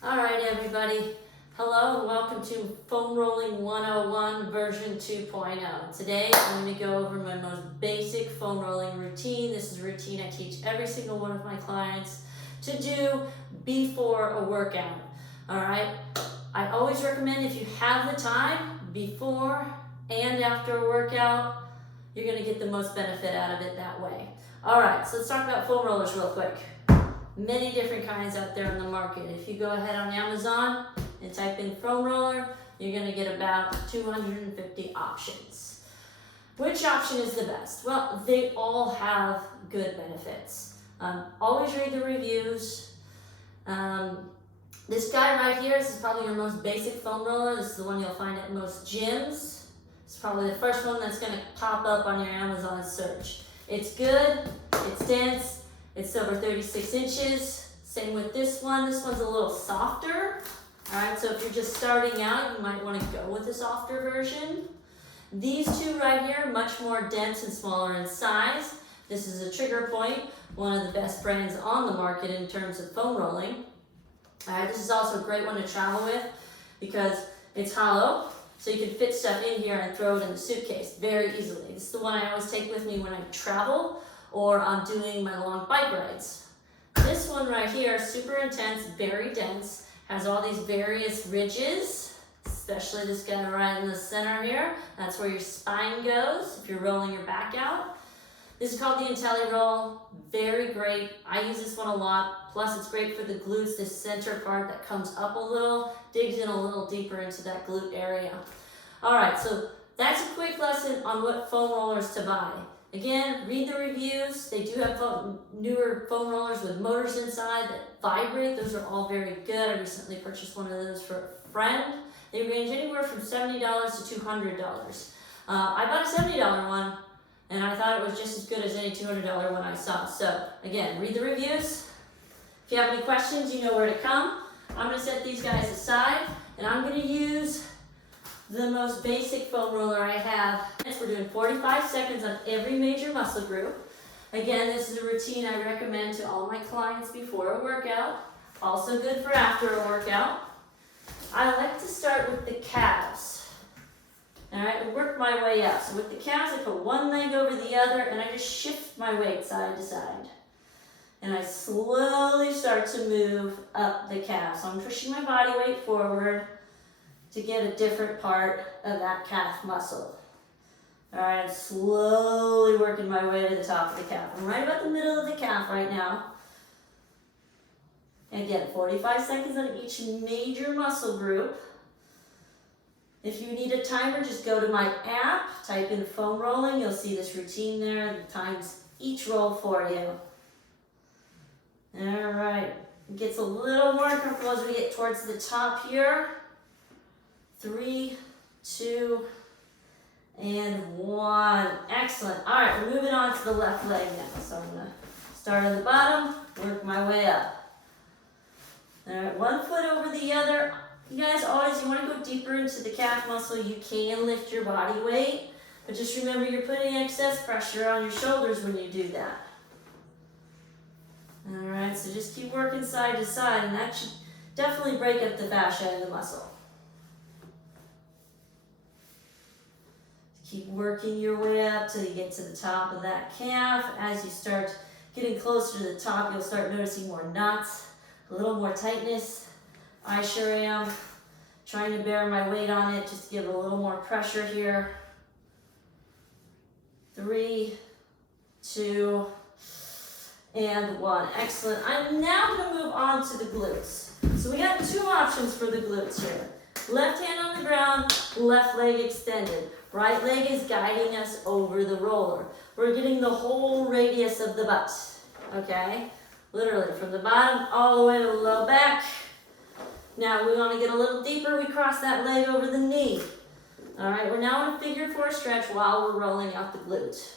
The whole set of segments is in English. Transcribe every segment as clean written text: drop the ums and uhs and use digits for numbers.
All right, everybody. Hello and welcome to Foam Rolling 101 version 2.0. Today I'm going to go over my most basic foam rolling routine. This is a routine I teach every single one of my clients to do before a workout. All right. I always recommend, if you have the time, before and after a workout, you're going to get the most benefit out of it that way. All right, so let's talk about foam rollers real quick. Many different kinds out there in the market. If you go ahead on Amazon and type in foam roller, you're going to get about 250 options. Which option is the best? Well, they all have good benefits. Always read the reviews. This guy right here, this is probably your most basic foam roller. This is the one you'll find at most gyms. It's probably the first one that's going to pop up on your Amazon search. It's good, it's dense, it's over 36 inches. Same with this one. This one's a little softer. All right, so if you're just starting out, you might want to go with a softer version. These two right here, much more dense and smaller in size. This is a Trigger Point, one of the best brands on the market in terms of foam rolling. All right, this is also a great one to travel with because it's hollow, so you can fit stuff in here and throw it in the suitcase very easily. This is the one I always take with me when I travel or I'm doing my long bike rides. This one right here, super intense, very dense, has all these various ridges, especially this guy right in the center here. That's where your spine goes if you're rolling your back out. This is called the Intelli Roll. Very great. I use this one a lot. Plus it's great for the glutes, this center part that comes up a little, digs in a little deeper into that glute area. All right, so that's a quick lesson on what foam rollers to buy. Again, read the reviews. They do have newer foam rollers with motors inside that vibrate. Those are all very good. I recently purchased one of those for a friend. They range anywhere from $70 to $200. I bought a $70 one, and I thought it was just as good as any $200 one I saw. So again, read the reviews. If you have any questions, you know where to come. I'm going to set these guys aside, and I'm going to use the most basic foam roller I have. We're doing 45 seconds on every major muscle group. Again, this is a routine I recommend to all my clients before a workout. Also good for after a workout. I like to start with the calves. All right, and work my way up. So with the calves, I put one leg over the other and I just shift my weight side to side. And I slowly start to move up the calf. So I'm pushing my body weight forward to get a different part of that calf muscle. All right, I'm slowly working my way to the top of the calf. I'm right about the middle of the calf right now. Again, 45 seconds on each major muscle group. If you need a timer, just go to my app, type in foam rolling. You'll see this routine there, the times each roll for you. All right, it gets a little more comfortable as we get towards the top here. 3, 2, and 1. Excellent. All right, we're moving on to the left leg now. So I'm going to start at the bottom, work my way up. All right, one foot over the other. You guys always, you want to go deeper into the calf muscle. You can lift your body weight, but just remember you're putting excess pressure on your shoulders when you do that. All right, so just keep working side to side, and that should definitely break up the fascia in the muscle. Keep working your way up till you get to the top of that calf. As you start getting closer to the top, you'll start noticing more knots, a little more tightness. I sure am trying to bear my weight on it just to give it a little more pressure here. 3, 2, and 1. Excellent. I'm now going to move on to the glutes. So we got two options for the glutes here. Left hand on the ground, left leg extended. Right leg is guiding us over the roller. We're getting the whole radius of the butt, okay? Literally from the bottom all the way to the low back. Now we want to get a little deeper. We cross that leg over the knee. All right, we're now in a figure 4 stretch while we're rolling out the glute.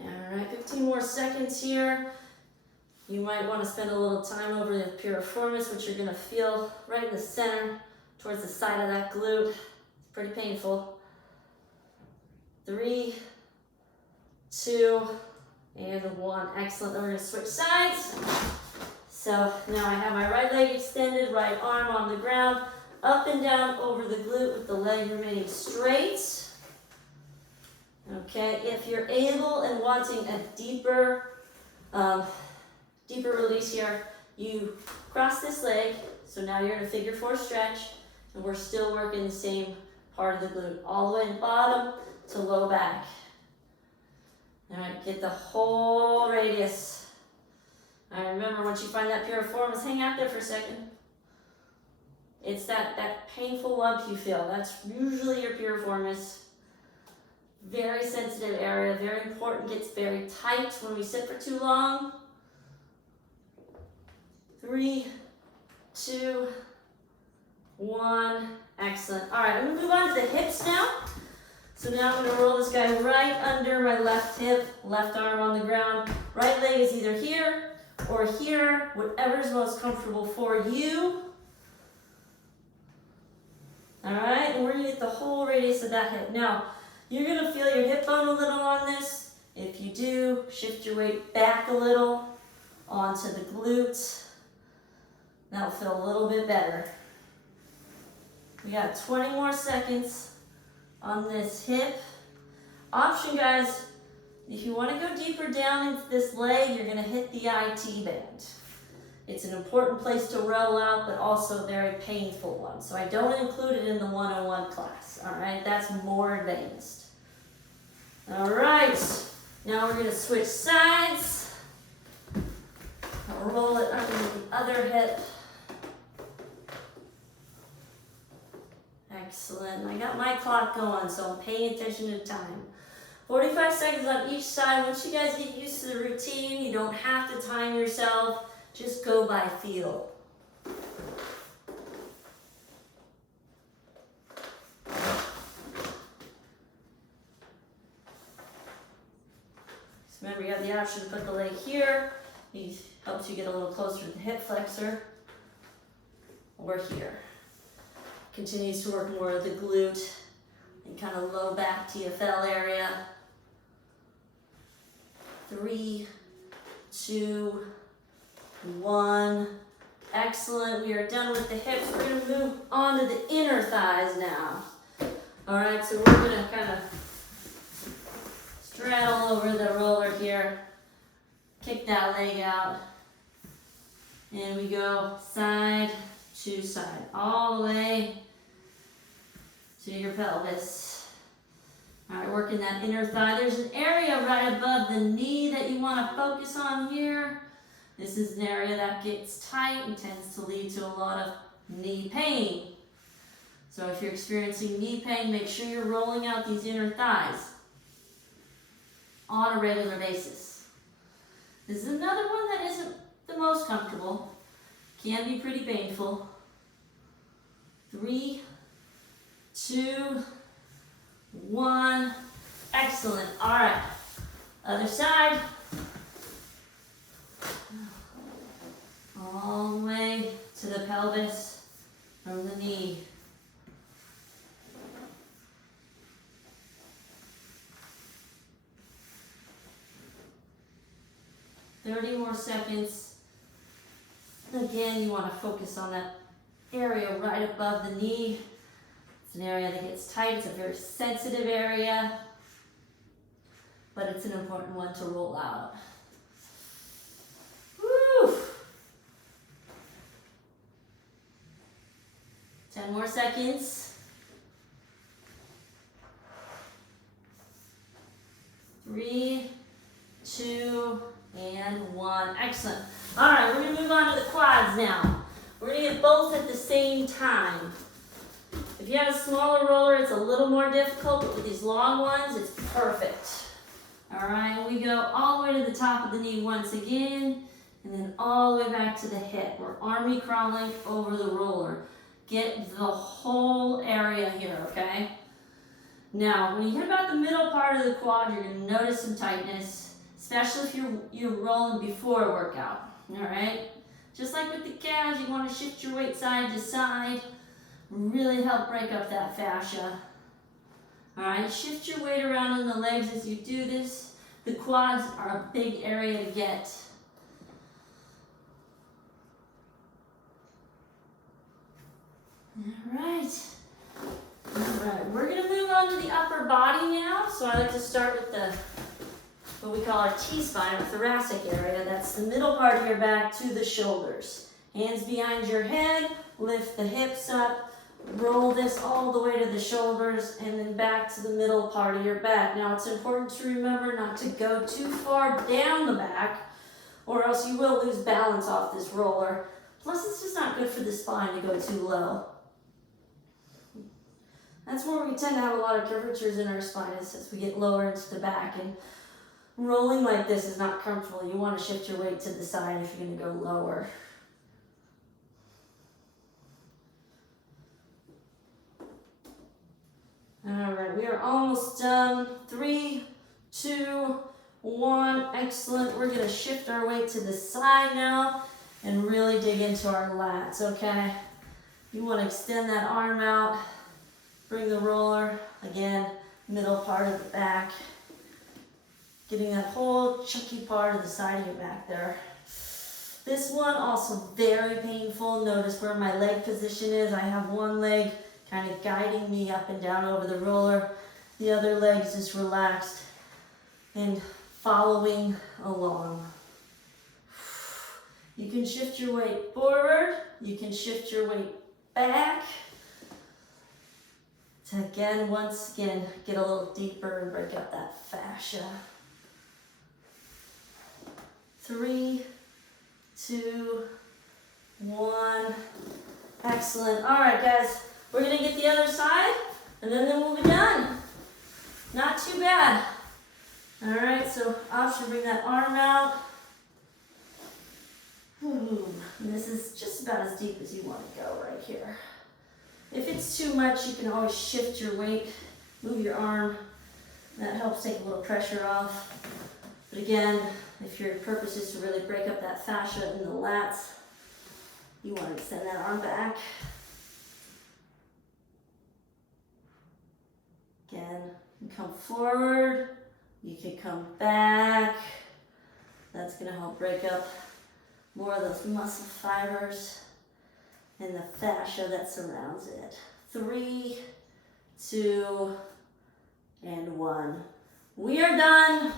All right, 15 more seconds here. You might want to spend a little time over the piriformis, which you're going to feel right in the center, towards the side of that glute. It's pretty painful. 3, 2, and 1. Excellent. Then we're going to switch sides. So now I have my right leg extended, right arm on the ground, up and down over the glute with the leg remaining straight. Okay, if you're able and wanting a deeper release here, you cross this leg. So now you're in a figure 4 stretch, and we're still working the same part of the glute, all the way to the bottom to low back. All right, get the whole radius. All right, remember, once you find that piriformis, hang out there for a second. It's that painful lump you feel. That's usually your piriformis. Very sensitive area, very important, gets very tight when we sit for too long. 3, 2, 1, excellent. All right, I'm gonna move on to the hips now. So now I'm gonna roll this guy right under my left hip, left arm on the ground. Right leg is either here or here, whatever's most comfortable for you. All right, and we're gonna get the whole radius of that hip. Now, you're gonna feel your hip bone a little on this. If you do, shift your weight back a little onto the glute. That'll feel a little bit better. We got 20 more seconds on this hip. Option, guys, if you want to go deeper down into this leg, you're going to hit the IT band. It's an important place to roll out, but also a very painful one. So I don't include it in the 101 class, all right? That's more advanced. All right, now we're going to switch sides. I'll roll it under the other hip. Excellent. I got my clock going, so I'm paying attention to time. 45 seconds on each side. Once you guys get used to the routine, you don't have to time yourself. Just go by feel. So remember, you have the option to put the leg here. It helps you get a little closer to the hip flexor. Or here. Continues to work more of the glute and kind of low back TFL area. 3, 2, 1. Excellent. We are done with the hips. We're going to move on to the inner thighs now. All right, so we're going to kind of straddle over the roller here. Kick that leg out. And we go side to side, all the way to your pelvis. All right, working that inner thigh. There's an area right above the knee that you want to focus on here. This is an area that gets tight and tends to lead to a lot of knee pain. So if you're experiencing knee pain, make sure you're rolling out these inner thighs on a regular basis. This is another one that isn't the most comfortable. Can be pretty painful. 3, 2, 1. Excellent. All right. Other side. All the way to the pelvis from the knee. Thirty more seconds. Again, you want to focus on that area right above the knee. It's an area that gets tight. It's a very sensitive area, but it's an important one to roll out. Woo! 10 more seconds. 3, 2, and 1. Excellent. All right, we're going to move on to the quads now. We're going to get both at the same time. If you have a smaller roller, it's a little more difficult, but with these long ones, it's perfect. All right, we go all the way to the top of the knee once again, and then all the way back to the hip. We're army crawling over the roller. Get the whole area here, okay? Now, when you hit about the middle part of the quad, you're going to notice some tightness, especially if you're rolling before a workout, all right? Just like with the calves, you want to shift your weight side to side, really help break up that fascia. All right, shift your weight around in the legs as you do this. The quads are a big area to get. Alright, we're going to move on to the upper body now. So I like to start with what we call our T-spine, or thoracic area. That's the middle part of your back to the shoulders. Hands behind your head, lift the hips up, roll this all the way to the shoulders, and then back to the middle part of your back. Now it's important to remember not to go too far down the back, or else you will lose balance off this roller. Plus it's just not good for the spine to go too low. That's where we tend to have a lot of curvatures in our spine, is as we get lower into the back, and rolling like this is not comfortable. You want to shift your weight to the side if you're going to go lower. All right, we are almost done. 3, 2, 1, excellent. We're gonna shift our weight to the side now and really dig into our lats, okay? You wanna extend that arm out, bring the roller, again, middle part of the back, getting that whole chunky part of the side of your back there. This one also very painful. Notice where my leg position is. I have one leg kind of guiding me up and down over the roller. The other leg's just relaxed and following along. You can shift your weight forward. You can shift your weight back. To again, once again, get a little deeper and break up that fascia. 3, 2, 1. Excellent. All right, guys. We're going to get the other side, and then we'll be done. Not too bad. All right, so option, bring that arm out. And this is just about as deep as you want to go right here. If it's too much, you can always shift your weight, move your arm. That helps take a little pressure off. But again, if your purpose is to really break up that fascia in the lats, you want to extend that arm back. Again, you come forward, you can come back. That's going to help break up more of those muscle fibers and the fascia that surrounds it. 3, 2, and 1. We are done.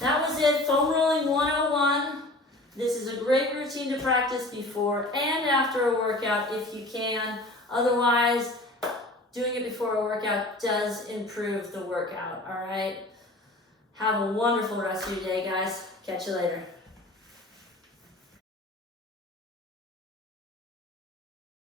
That was it, foam rolling 101. This is a great routine to practice before and after a workout if you can. Otherwise, doing it before a workout does improve the workout, all right? Have a wonderful rest of your day, guys. Catch you later.